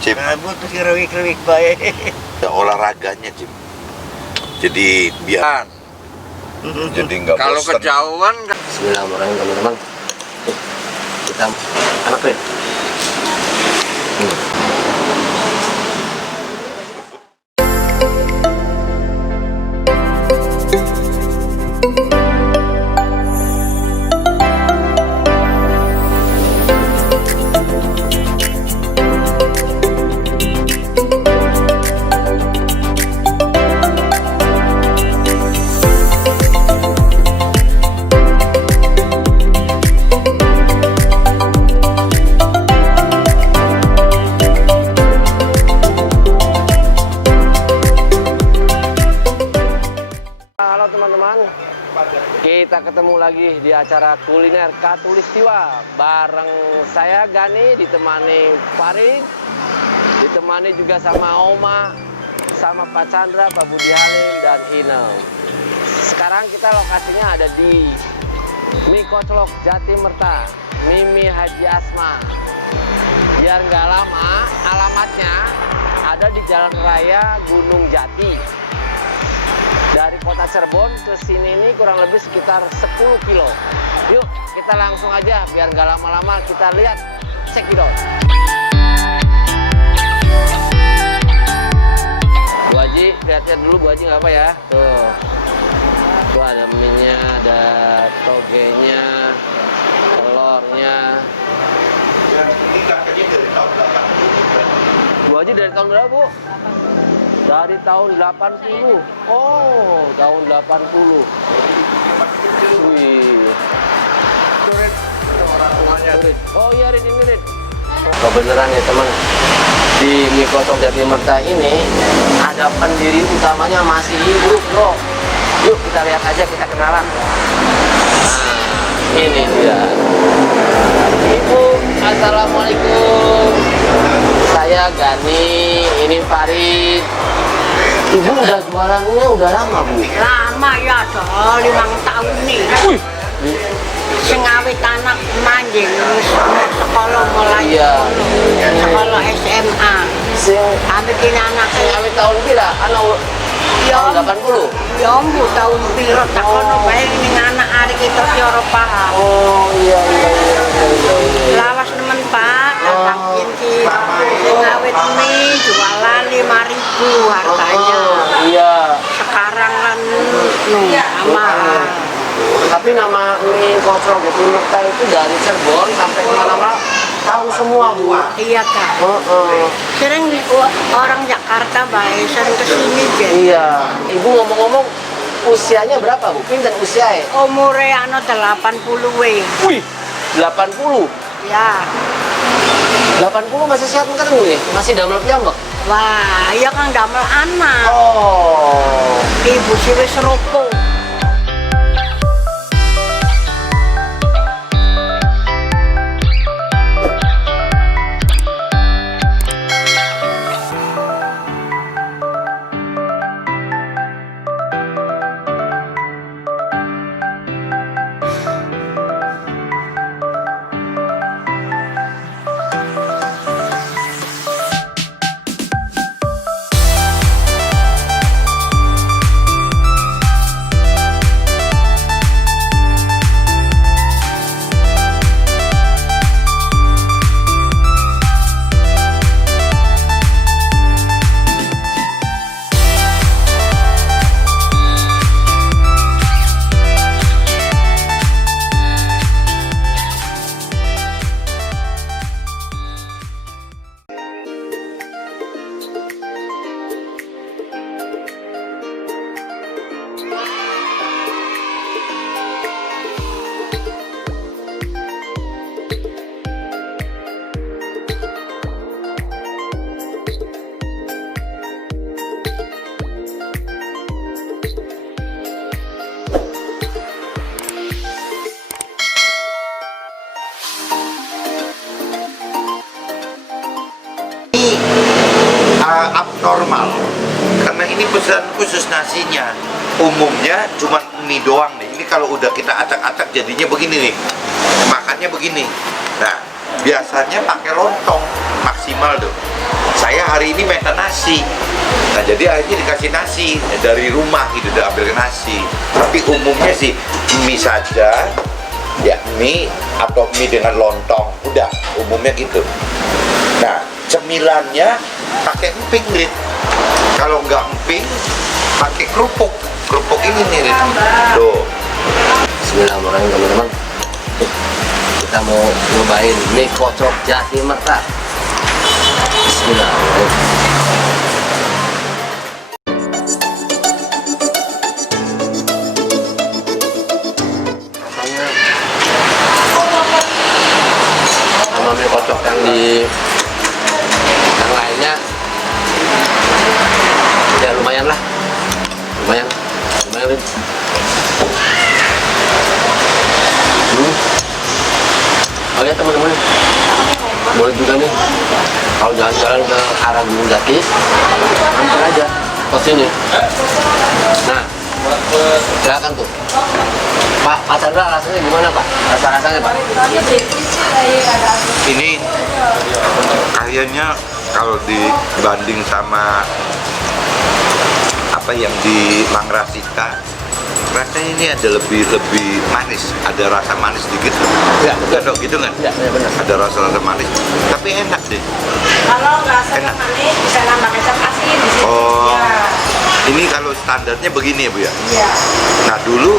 Cip. Butuh si rewik-rewik baik. Ya, olahraganya, Cip. Jadi biar jadi nggak Kalau bosan. kejauhan Bismillahirrahmanirrahim, teman-teman. Kita anak ya. Halo teman-teman, kita ketemu lagi di acara kuliner Khatulistiwa bareng saya Gani, ditemani Farid, ditemani juga sama Oma, sama Pak Chandra, Pak Budi Halim, dan Inem. Sekarang kita lokasinya ada di Mie Koclok Jatimerta, Mimi Haji Asma. Biar nggak lama, alamatnya ada di Jalan Raya Gunung Jati. Dari kota Cirebon ke sini ini kurang lebih sekitar 10 kilo. Yuk, kita langsung aja biar nggak lama-lama, kita lihat cekidot. Bu Haji, lihat-lihat dulu Bu Haji, nggak apa ya? Tuh. Tuh ada mie-nya, ada togenya, telurnya. Ini kakaknya dari tahun 80. Bu Haji dari tahun berapa, Bu? Dari tahun 80. Oh, tahun 80. Wih. Rit, orang tuanya. Rit. Oh iya, Rit, ini Rit. Kebenaran ya teman, di Mie Koclok Jatimerta ini ada pendiri utamanya masih hidup, bro. Yuk kita lihat aja, kita kenalan. Nah, ini dia. Ibu, assalamualaikum. Saya Gani, ini Farid. Ibu udah jualannya udah lama, Bu? Lama ya, soal 5 tahun nih. Wih. Sengawit anak manjing, sekolah mulai Iya. sekolah SMA. Sing Ambil anak awet tahun pira? Anu tahun 80. ya ambu tahun piro tak kono bae ning anak arek kita si ora paham. Oh iya. Lawas nemen Pak, datang kinci. Sengawit mie jualan 5.000 harganya. Oh, iya. Sekarang kan mahal. Tapi nama Mie Koclok Jatimerta itu dari Cirebon sampai kemana-mana tahu semua, Bu. Iya Kak. Sering orang Jakarta bae sering kesini jadi. Iya. Ibu ngomong-ngomong usianya berapa, Bu? Pinten usia ya? Umurnya anu 80 we. Wih, 80. Ya. 80 masih sehat kan, Bu ya? Masih damel piyambak? Wah, iya kan damel anak. Oh. Ibu sih wis rupo. Abnormal karena ini pesanan khusus nasinya umumnya cuma mie doang nih. Ini kalau udah kita acak-acak jadinya begini nih, makannya begini. Nah biasanya pakai lontong maksimal tuh saya hari ini minta nasi. Nah jadi akhirnya dikasih nasi dari rumah gitu, udah ambil nasi. Tapi umumnya sih mie saja, ya mie atau mie dengan lontong, udah umumnya gitu. Nah cemilannya pakai emping, Rit. Kalau nggak emping, pakai kerupuk. Kerupuk ini nih, Rit. Tuh. Bismillahirrahmanirrahim teman-teman. Kita mau nyobain mie kocok Jatimerta. Bismillahirrahmanirrahim. Rasanya sama mie kocok yang lainnya ya lumayan lah, lumayan Rin. Oh ya teman-teman, boleh juga nih kalau jalan-jalan ke arah Gunung Jati, mampir aja ke sini. Nah, silakan tuh. Pak Chandra, rasanya gimana Pak? Rasa-rasanya Pak? Ini kayaknya kalau dibanding sama apa yang di Mangrasita, rasanya ini ada lebih manis, ada rasa manis dikit. Ya, Betul gitu kan? Ya, benar. Ada rasa manis, tapi enak deh. Kalau nggak Enak. manis bisa nambah kecap asin di sini. Oh, Ya. ini kalau standarnya begini ya Bu ya? Iya. Nah dulu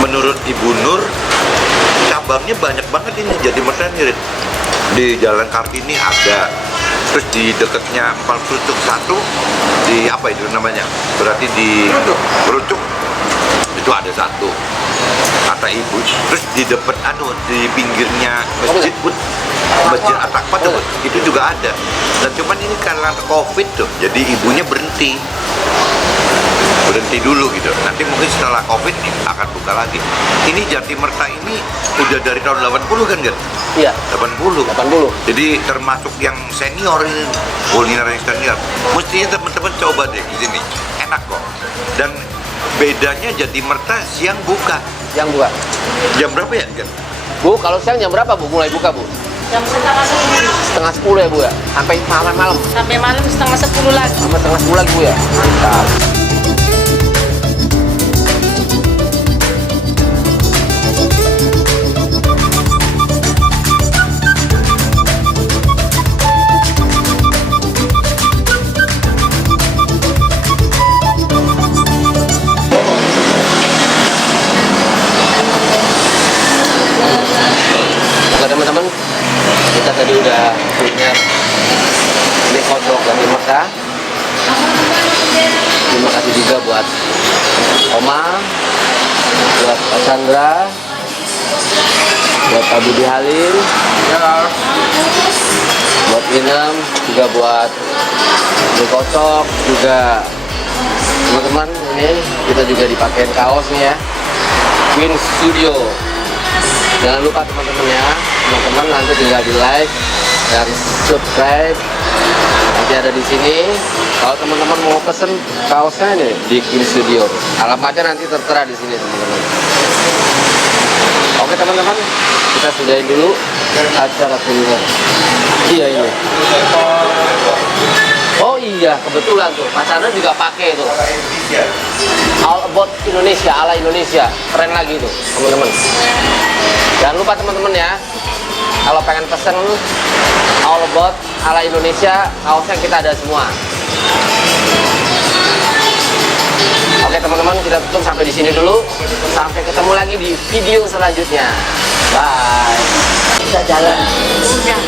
menurut Ibu Nur cabangnya banyak banget ini, jadi maksudnya Rit. Di Jalan Kartini ada, terus di dekatnya Empal Kerucuk 1 di apa itu namanya? Berarti di Kerucuk itu ada 1 kata Ibu. Terus di depan di pinggirnya masjid Bud, Masjid At-Taqwa tuh Bud, itu juga ada. Dan cuman ini karena Covid tuh, jadi ibunya berhenti dulu gitu. Nanti mungkin setelah Covid akan buka lagi. Ini Jatimerta ini udah dari tahun 80 kan kan? Iya, 80. 80. Jadi termasuk yang senior ini, kuliner yang senior. Mestinya teman-teman coba deh di sini. Enak kok. Dan bedanya Jatimerta siang buka. Yang buka. Jam berapa ya, Gan? Bu, kalau siang jam berapa Bu mulai buka Bu? Jam setengah 10. Setengah 10 ya Bu ya? Sampai malam-malam? Sampai malam setengah 10 lagi. Sampai setengah 10 lagi Bu ya? Mantap. Oke teman-teman, kita tadi udah kuliner mie kocok Jatimerta. Terima kasih juga buat Oma, buat Pak Chandra, buat Pak Budi Halim, buat Inem, juga buat mie kocok, juga teman-teman ini kita juga dipakein kaos nih ya, Queen Studio. Jangan lupa teman-teman ya, teman-teman nanti tinggal di like dan subscribe, nanti ada di sini. Kalau teman-teman mau pesen kaosnya nih di Queen Studio, alamatnya nanti tertera di sini teman-teman. Oke teman-teman, kita sudahin dulu acara kuliner. Iya ini. Oh iya, kebetulan tuh Pak Chandra juga pakai tuh. All About Indonesia, ala Indonesia, keren lagi tuh teman-teman. Jangan lupa teman-teman ya, kalau pengen pesen All About ala Indonesia, kaosnya kita ada semua. Oke teman-teman, kita tutup sampai di sini dulu. Sampai ketemu lagi di video selanjutnya. Bye. Bisa jalan. Udah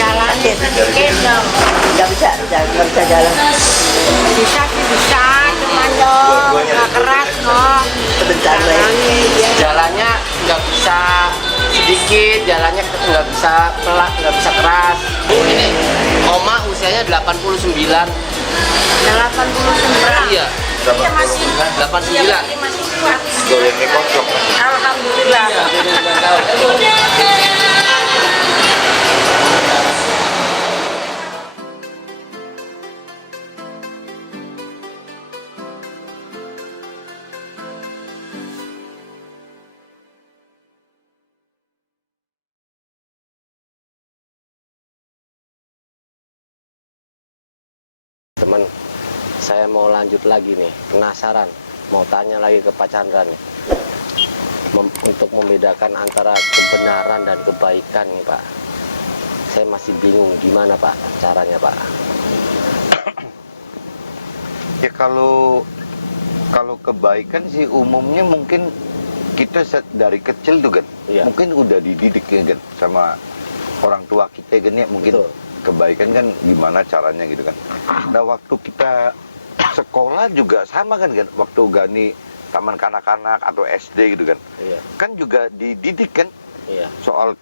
jalan sedikit dong. Nggak bisa jalan. Bisa sih bisa, cuman dong nggak keras dong. Sebentar lagi. Jalannya nggak bisa sedikit, jalannya nggak bisa pelan, nggak bisa keras. Ini Oma usianya 89. 89. Iya, Iya masih 89. iya, masih kuat. Doyan mie kocok. Alhamdulillah. Iya, teman-teman, saya mau lanjut lagi nih, penasaran, mau tanya lagi ke Pak Chandra nih, untuk membedakan antara kebenaran dan kebaikan nih Pak. Saya masih bingung gimana Pak caranya Pak. Ya kalau kebaikan sih umumnya mungkin kita dari kecil tuh kan, Iya. mungkin udah dididik ya kan sama orang tua kita kan ya, mungkin Betul. kebaikan kan gimana caranya gitu kan. Nah waktu kita sekolah juga sama kan, waktu Gani taman kanak-kanak atau SD gitu kan, Iya. kan juga dididik kan Iya. soal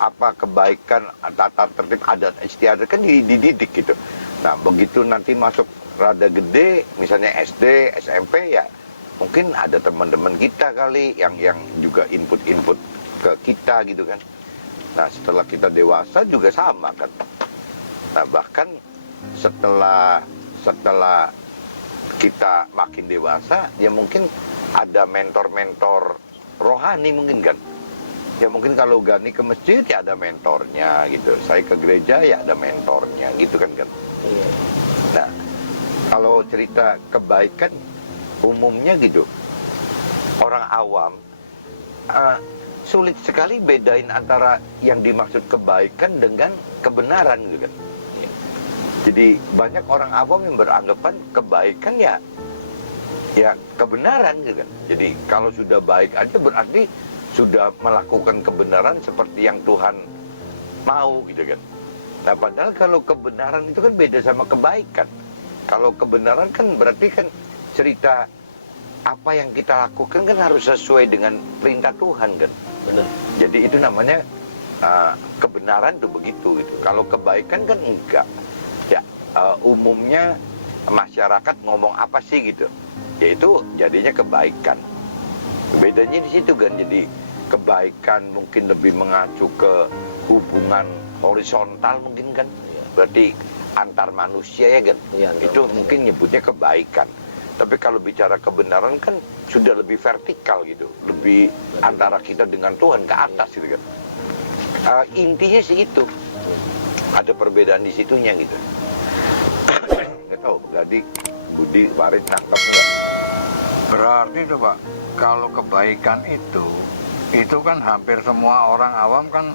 apa kebaikan, tata tertib adat istiadat kan dididik gitu. Nah begitu nanti masuk rada gede, misalnya SD, SMP ya mungkin ada teman-teman kita kali yang juga input ke kita gitu kan. Nah setelah kita dewasa juga sama kan. Nah bahkan setelah kita makin dewasa ya mungkin ada mentor-mentor rohani mungkin kan. Ya mungkin kalau Gani ke masjid ya ada mentornya gitu. Saya ke gereja ya ada mentornya gitu kan. Iya. Nah kalau cerita kebaikan umumnya gitu, orang awam sulit sekali bedain antara yang dimaksud kebaikan dengan kebenaran gitu kan. Jadi banyak orang awam yang beranggapan kebaikan ya kebenaran gitu kan. Jadi kalau sudah baik aja berarti sudah melakukan kebenaran seperti yang Tuhan mau gitu kan. Nah padahal kalau kebenaran itu kan beda sama kebaikan. Kalau kebenaran kan berarti kan cerita apa yang kita lakukan kan harus sesuai dengan perintah Tuhan kan. Benar. Jadi itu namanya kebenaran tuh begitu gitu. Kalau kebaikan kan enggak. Ya umumnya masyarakat ngomong apa sih gitu. Yaitu jadinya kebaikan. Bedanya di situ kan. Jadi kebaikan mungkin lebih mengacu ke hubungan horizontal mungkin kan. Berarti antar manusia ya kan. Iya, Itu betul. mungkin nyebutnya kebaikan. Tapi kalau bicara kebenaran kan sudah lebih vertikal gitu, lebih antara kita dengan Tuhan ke atas gitu kan. Intinya sih itu, ada perbedaan di situnya gitu. Nggak tahu, jadi Budi Warid nangkep nggak? Berarti itu Pak, kalau kebaikan itu kan hampir semua orang awam kan,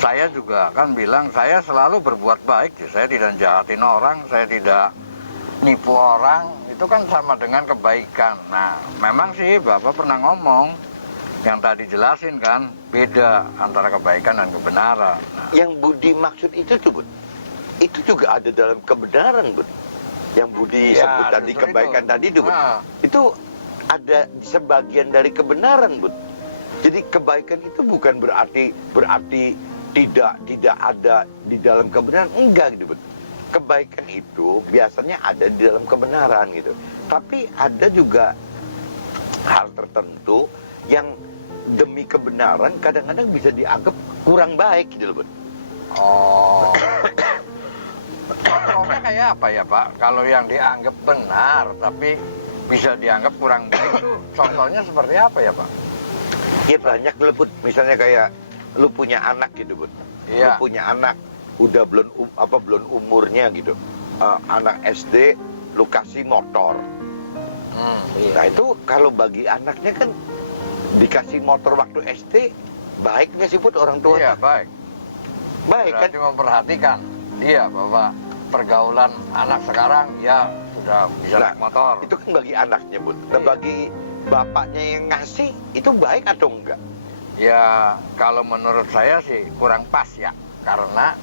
saya juga kan bilang saya selalu berbuat baik, saya tidak jahatin orang, saya tidak nipu orang, itu kan sama dengan kebaikan. Nah, memang sih Bapak pernah ngomong, yang tadi jelasin kan, beda antara kebaikan dan kebenaran. Nah, Yang Budi maksud itu tuh Bud, itu juga ada dalam kebenaran Bud. Yang Budi Ya, sebut tadi justru kebaikan itu. tadi tuh Bud, Nah. itu ada sebagian dari kebenaran Bud. Jadi kebaikan itu bukan berarti tidak ada di dalam kebenaran, enggak gitu Bud. Kebaikan itu biasanya ada di dalam kebenaran gitu. Tapi ada juga hal tertentu yang demi kebenaran kadang-kadang bisa dianggap kurang baik gitu loh Bud. Oh. Contohnya kayak apa ya Pak? Kalau yang dianggap benar tapi bisa dianggap kurang baik itu contohnya seperti apa ya Pak? Ya banyak loh Bud. Misalnya kayak lu punya anak gitu Bud. Iya. Lu punya anak udah belum umurnya gitu. Anak SD lu kasih motor. Iya. Nah itu kalau bagi anaknya kan dikasih motor waktu SD baik nggak sih Bud orang tua? Iya baik. Baik kan? Berarti memperhatikan. Iya bahwa pergaulan anak sekarang ya sudah bisa naik motor. Itu kan bagi anaknya Bud. Nah, Iya. bagi bapaknya yang ngasih itu baik atau enggak? Ya kalau menurut saya sih kurang pas ya. Karena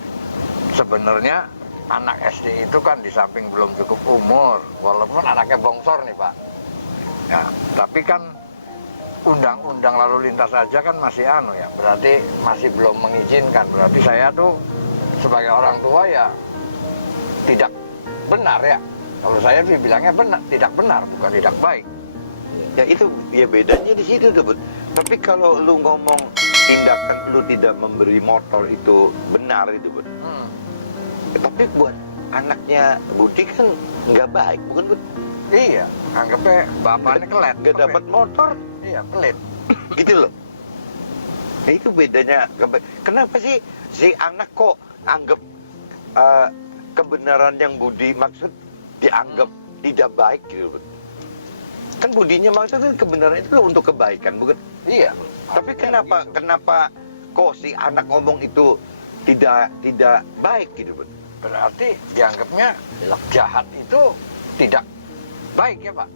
sebenarnya anak SD itu kan di samping belum cukup umur, walaupun anaknya bongsor nih Pak. Ya, tapi kan undang-undang lalu lintas aja kan masih ya, berarti masih belum mengizinkan. Berarti saya tuh sebagai orang tua ya tidak benar ya. Kalau saya sih bilangnya benar, tidak benar, bukan tidak baik. Ya itu ya bedanya di situ tuh Bud. Tapi kalau lu ngomong tindakan lu tidak memberi motor itu benar itu Bud. Tapi buat anaknya Budi kan nggak baik, bukan Bud? Iya, anggapnya bapaknya kelet. Nggak dapat motor, Iya, pelit. gitu loh. Nah itu bedanya. Kenapa sih si anak kok anggap kebenaran yang Budi maksud dianggap tidak baik gitu. Kan budinya maksudnya kan kebenaran itu untuk kebaikan, bukan? Iya. Tapi kenapa kok si anak ngomong itu tidak baik gitu, Bud? Berarti dianggapnya jahat itu tidak baik ya Pak?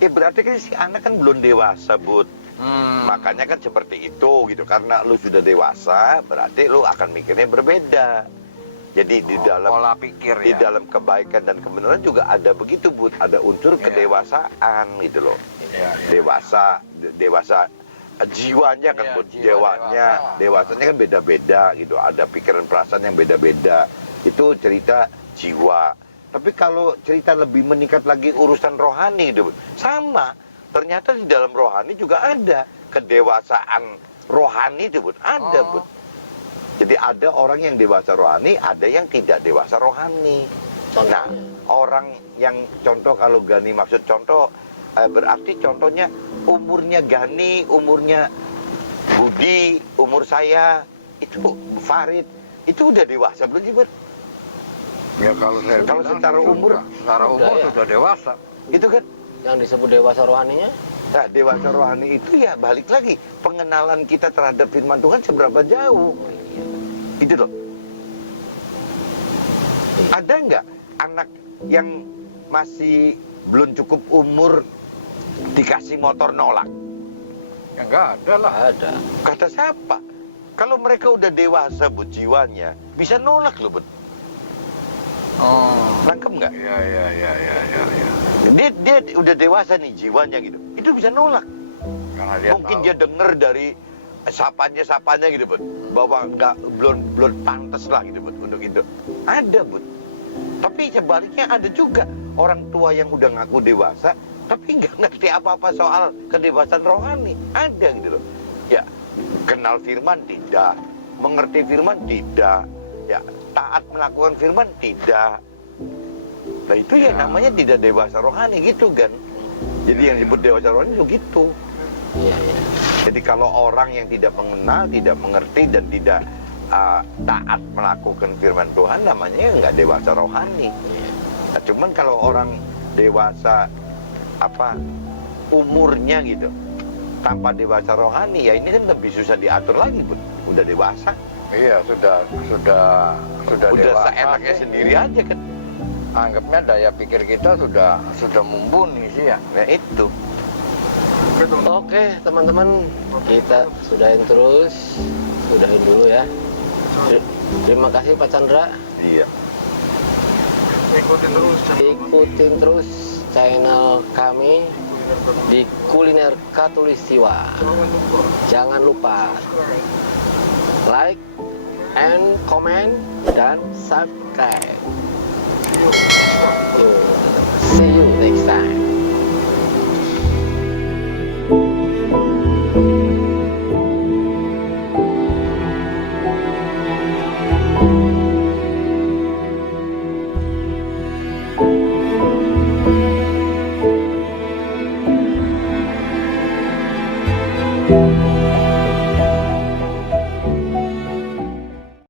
Ya berarti kan si anak kan belum dewasa, Bud. Makanya kan seperti itu gitu. Karena lu sudah dewasa, berarti lu akan mikirnya berbeda. Jadi di dalam pola pikir di ya. dalam kebaikan dan kebenaran juga ada begitu, Bud. Ada unsur Iya. kedewasaan gitu loh. Iya, iya. Dewasa jiwanya kan, Iya, Bud. jiwa Dewasanya kan beda-beda gitu. Ada pikiran perasaan yang beda-beda. Itu cerita jiwa. Tapi kalau cerita lebih meningkat lagi urusan rohani gitu, Bud. Sama. Ternyata di dalam rohani juga ada kedewasaan rohani itu, Bud. Ada, Bud. Jadi ada orang yang dewasa rohani, ada yang tidak dewasa rohani. Nah, orang yang contoh kalau Gani maksud contoh, berarti contohnya umurnya Gani, umurnya Budi, umur saya, itu Farid, itu udah dewasa belum sih, Bud? Ya kalau saya Kalau bilang secara umur, secara umur ya. sudah dewasa. Itu kan? Yang disebut dewasa rohaninya? Nah, dewasa rohani itu ya balik lagi. Pengenalan kita terhadap firman Tuhan seberapa jauh. Gitu loh. Ada nggak anak yang masih belum cukup umur dikasih motor nolak? Ya enggak ada lah. Ada. Kata siapa? Kalau mereka udah dewasa, Bud, jiwanya, bisa nolak loh, Bud. Nangkep nggak? Ya. Dia udah dewasa nih jiwanya gitu. Itu bisa nolak. Karena dia Mungkin tahu. dia denger dari sapanya gitu, Bud, bahwa belum pantas lah gitu, Bud, untuk itu. Ada, Bud. Tapi sebaliknya ada juga orang tua yang udah ngaku dewasa tapi nggak ngerti apa-apa soal kedewasaan rohani. Ada gitu loh. Ya, kenal firman tidak, mengerti firman tidak, ya taat melakukan firman tidak. Nah itu ya namanya tidak dewasa rohani gitu kan. Jadi yang disebut dewasa rohani itu gitu. Iya, iya. Jadi kalau orang yang tidak mengenal, tidak mengerti dan tidak taat melakukan firman Tuhan, namanya nggak dewasa rohani. Nah, cuman kalau orang dewasa umurnya gitu tanpa dewasa rohani, ya ini kan lebih susah diatur lagi, Bud. Udah dewasa, Iya, sudah udah dewasa seenaknya sih. sendiri aja kan. Anggapnya daya pikir kita sudah mumpuni sih ya. Nah itu. Oke, teman-teman, kita sudahin dulu ya. Terima kasih Pak Chandra. Iya. Ikutin terus channel kami di Kuliner Katulistiwa. Jangan lupa like and comment dan subscribe. See you next time.